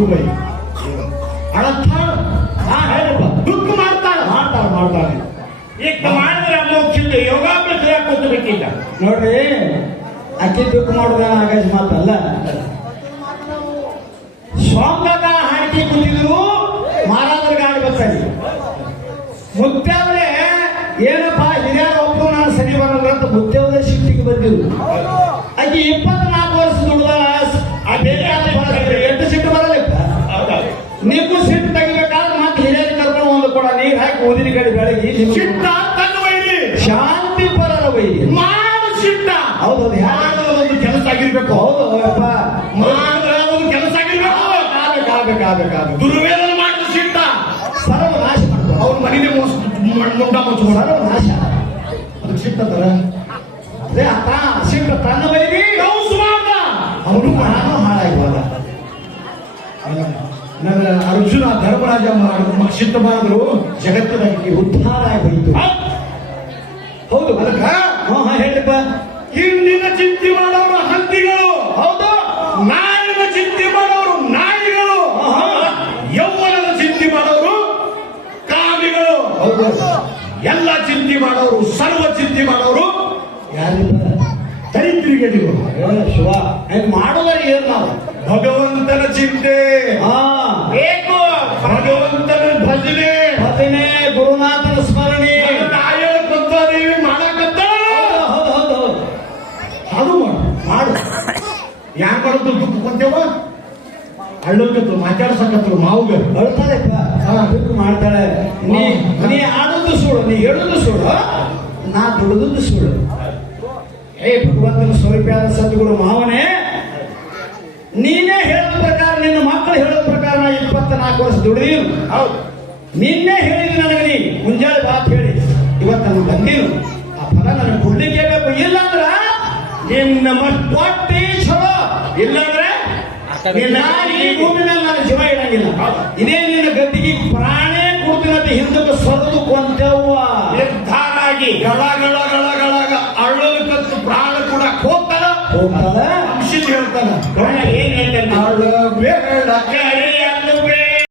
Dubai ಅಳತ್ತಾಳ ಹೇಳಪ್ಪ ದುಃಖ ಮಾಡ್ತಾಳೆ ಈಗ ಮಾಡಿದ್ರೆ ಮೋಕ್ಷದ ಯೋಗಾಭ್ಯಾಸ ಯಾಕೆ ಕೂತ್ಬೇಕಿಲ್ಲ ನೋಡ್ರಿ ಅಕ್ಕಿ ದುಃಖ ಮಾಡೋದ ಆಗಾಜ್ ಮಾತಲ್ಲ ಸ್ವಾಂಗದ ಹಾಕಿ ಕೂತಿದ್ರು ಮಾರಾದ್ರ ಗಾಡಿ ಬರ್ತಾರೆ ಮುತ್ತವ್ರೆ ಏನಪ್ಪಾ ಹಿರಿಯರ ಒಬ್ಬರು ನಾನು ಸರಿ ಬರಲ್ಲ ಅಂತ ಮುತ್ತವ್ರೆ ಶಿಫ್ಟಿಗೆ ಬಂದಿದ್ರು ಆಕೆ 24 ವರ್ಷ ದುಡ್ದ ಅದೇ 8 ಸಿಟ್ಟು ಬರಲಿಪ್ಪ ನೀವು ಸಿಟ್ಟು ತೆಗಿಬೇಕಾದ್ರೆ ಮತ್ತೆ ಹಿರಿಯರಿಗೆ ಕರ್ಕೊಂಡು ಒಂದು ಕೂಡ ನೀರು ಹಾಕಿ ಓದಿನ ಕಡೆ ಬೆಳಗ್ಗೆ ಸಿಟ್ಟ ತನ್ನ ವೈರಿ ಶಾಂತಿ ಬರಲ್ಲ ವೈರಿ ಮಾಡು ಸಿಟ್ಟ ಹೌದು ಒಂದು ಕೆಲಸ ಆಗಿರ್ಬೇಕು ಹೌದು ಅಪ್ಪ ಮಾಡಿದ್ರೆ ಒಂದು ಕೆಲಸ ಆಗಿರ್ಬೇಕು ಆಗ್ಬೇಕು ದುರ್ವೇದನೆ ಮಾಡಿದ ಸಿಟ್ಟ ಸರ್ವನಾಶ ಮಾಡ್ತಾರೆ ಅವ್ರ ಮನೆಗೆ ಮುಂಡ ಮುಚ್ಚಿಕೊಂಡ ಸರ್ವನಾಶ ಅದಕ್ಕೆ ಸಿಟ್ಟಂತಾರ ಅದೇ ಆತ ಸಿಟ್ಟು ತನ್ನ ವೈರಿ ಕೌಸು ಮಾಡ್ದ ಅವನು ನಾನು ಹಾಳಾಗಿವಾಗ ನನ್ನ ಅರ್ಜುನ ಧರ್ಮರಾಜ ಸಿಟ್ಟ ಮಾಡಿದ್ರು ಜಗತ್ತಿನಲ್ಲಿ ಉದ್ಧಾರ ಆಗೋಯ್ತು ಹೌದು ಅದಕ್ಕ ಹೇಳಿಪ್ಪ ಹಿಂದಿನ ಚಿಂತೆ ಮಾಡೋರು ಹಂದಿಗಳು ಹೌದು ನಾಯಿನ ಚಿಂತೆ ಮಾಡೋರು ನಾಯಿಗಳು ಯೌವನದ ಚಿಂತೆ ಮಾಡೋರು ಕಾಮಿಗಳು ಹೌದು ಎಲ್ಲ ಚಿಂತೆ ಮಾಡೋರು ಸರ್ವ ಚಿಂತೆ ಮಾಡೋರು ಯಾರಿಲ್ಲ ದರಿದ್ರಿಗಳು ಶಿವ ಮಾಡೋದಾರೆ ಏನ್ ನಾವು ಭಗವಂತನ ಚಿಂತೆ ಹಾ ಬೇಕು ಭಗವಂತನ ಭಜನೆ ಭಜನೆ ಗುರುನಾಥನ ಸ್ಮರಣೆ ನಾಯಕ ಕೊಂತಾರೀವಿ ಮಾಡಕತ್ತ ಹೌದು ಹೌದು ಹೌದು ಅದು ಮಾಡು ಯಾಕೆ ಬರುತ್ತೆ ದುಃಖ ಕೊಂತೇವ ಅಳ್ಳಕತ್ರು ಮಾತಾಡ್ಸಕತ್ರು ಮಾವುಗ ಅಳ್ತಾಳೆ ದುಃಖ ಮಾಡ್ತಾಳೆ ನೀ ಆಡೋದು ಸುಳ್ಳು ನೀ ಹೇಳೋದು ಸುಳ್ಳು ನಾ ದುಡಿದು ಸುಳ್ಳು ಏ ಭಗವಂತನ ಸ್ವರೂಪಿಯಾದ ಸದ್ಗುರು ಮಾವನೇ ನೀನೇ ಹೇಳಿದ ಪ್ರಕಾರ ನಿನ್ನ ಮಕ್ಕಳು ಹೇಳಿದ ಪ್ರಕಾರ ನಾ 24 ವರ್ಷ ದುಡಿದೀನು ಹೌದು ನಿನ್ನೆ ಹೇಳಿದ್ರು ನನಗೆ ನೀ ಮುಂಜಾನೆ ಬಾತ್ ಹೇಳಿ ಇವತ್ತು ನಾನು ಬಂದೀನು ಆ ಫಲ ನನಗೆ ಕೊಡ್ಲಿಕ್ಕೆ ಬೇಕು ಇಲ್ಲಾಂದ್ರ ನಿನ್ನ ಕೊಟ್ಟಿ ಚಲೋ ಇಲ್ಲಾಂದ್ರೆ ಈ ಭೂಮಿ ಮೇಲೆ ನಾನು ಜೀವ ಇಡಂಗಿಲ್ಲ ಇದೇ ನಿನ್ನ ಗದ್ದಿಗೆ ಪ್ರಾಣೇ ಕೊಡ್ತೀನಂತ ಹಿಂದಕ್ಕೆ ಸರಿದು ಕೊಂತೆವ್ವ ನಿರ್ಧಾರ ಆಗಿ ಗಳಗಳ